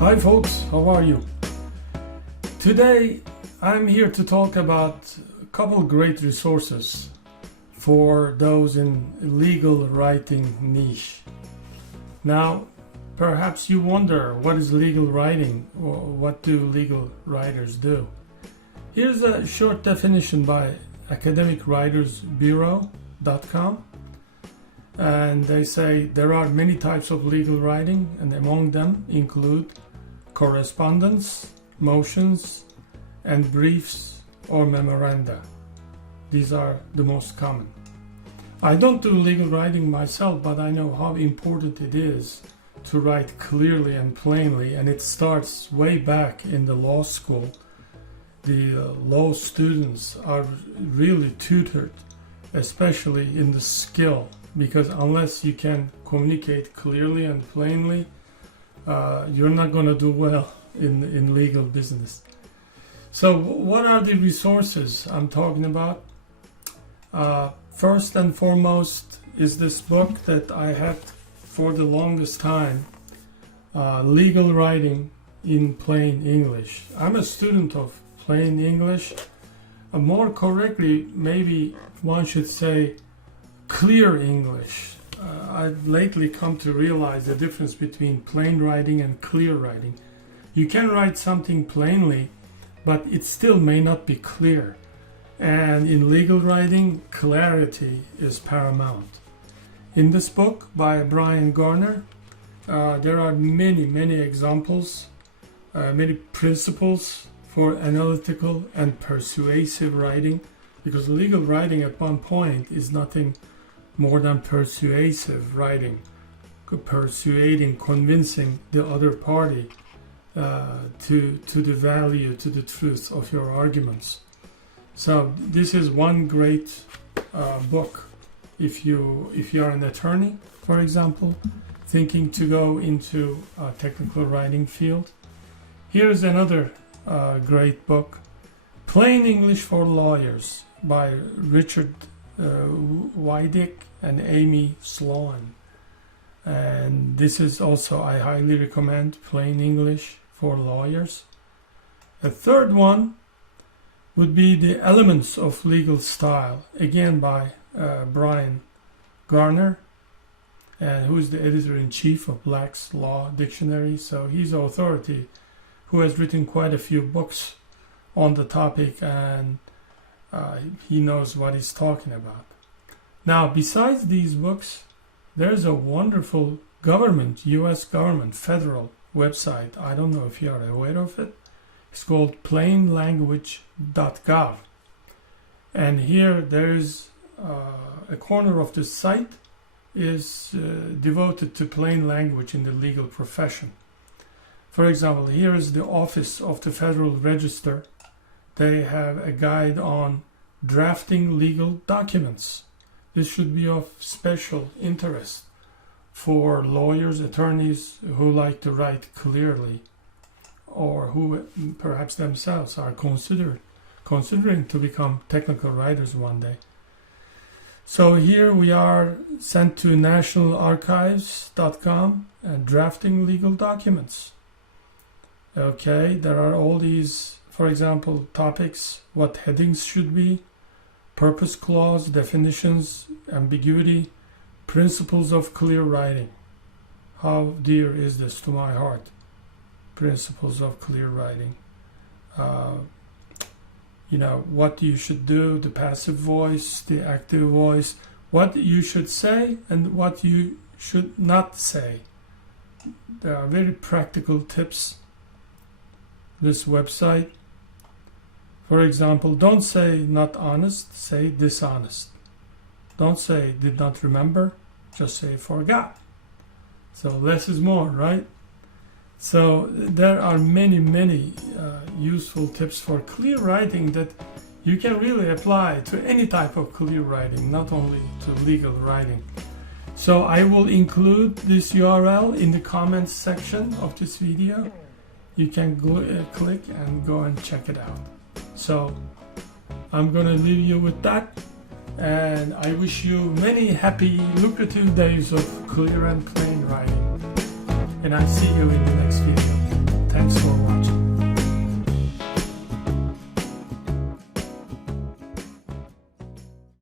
Hi folks, how are you? Today I'm here to talk about a couple great resources for those in legal writing niche. Now, perhaps you wonder, what is legal writing, or what do legal writers do? Here's a short definition by academicwritersbureau.com. And they say there are many types of legal writing, and among them include correspondence, motions, and briefs or memoranda. These are the most common. I don't do legal writing myself, but I know how important it is to write clearly and plainly, and it starts way back in the law school. The law students are really tutored, especially in the skill, because unless you can communicate clearly and plainly, you're not going to do well in legal business. So what are the resources I'm talking about? First and foremost is this book that I had for the longest time, Legal Writing in Plain English. I'm a student of plain English. More correctly, maybe one should say clear English. I've lately come to realize the difference between plain writing and clear writing. You can write something plainly, but it still may not be clear. And in legal writing, clarity is paramount. In this book by Brian Garner, there are many examples, many principles for analytical and persuasive writing, because legal writing at one point is nothing more than persuasive writing, persuading, convincing the other party to the value, to the truth of your arguments. So this is one great book if you are an attorney, for example, thinking to go into a technical writing field. Here's another great book, Plain English for Lawyers by Richard Wydick and Amy Sloan. And this is also, I highly recommend, Plain English for Lawyers. A third one would be The Elements of Legal Style, again by Brian Garner, and who is the editor-in-chief of Black's Law Dictionary. So he's an authority who has written quite a few books on the topic, and he knows what he's talking about. Now, besides these books, there's a wonderful government, U.S. government, federal website. I don't know if you are aware of it. It's called plainlanguage.gov. And here there's a corner of the site is devoted to plain language in the legal profession. For example, here is the Office of the Federal Register. They have a guide on drafting legal documents. This should be of special interest for lawyers, attorneys who like to write clearly, or who perhaps themselves are considering to become technical writers one day. So here we are sent to nationalarchives.com and drafting legal documents. Okay, there are all these, for example, topics, what headings should be, purpose clause, definitions, ambiguity, principles of clear writing. How dear is this to my heart? Principles of clear writing. What you should do, the passive voice, the active voice, what you should say and what you should not say. There are very practical tips. This website, for example, don't say not honest, say dishonest. Don't say did not remember, just say forgot. So less is more, right? So there are many useful tips for clear writing that you can really apply to any type of clear writing, not only to legal writing. So I will include this URL in the comments section of this video. You can click and go and check it out. So I'm going to leave you with that, and I wish you many happy, lucrative days of clear and plain writing. And I'll see you in the next video. Thanks for watching.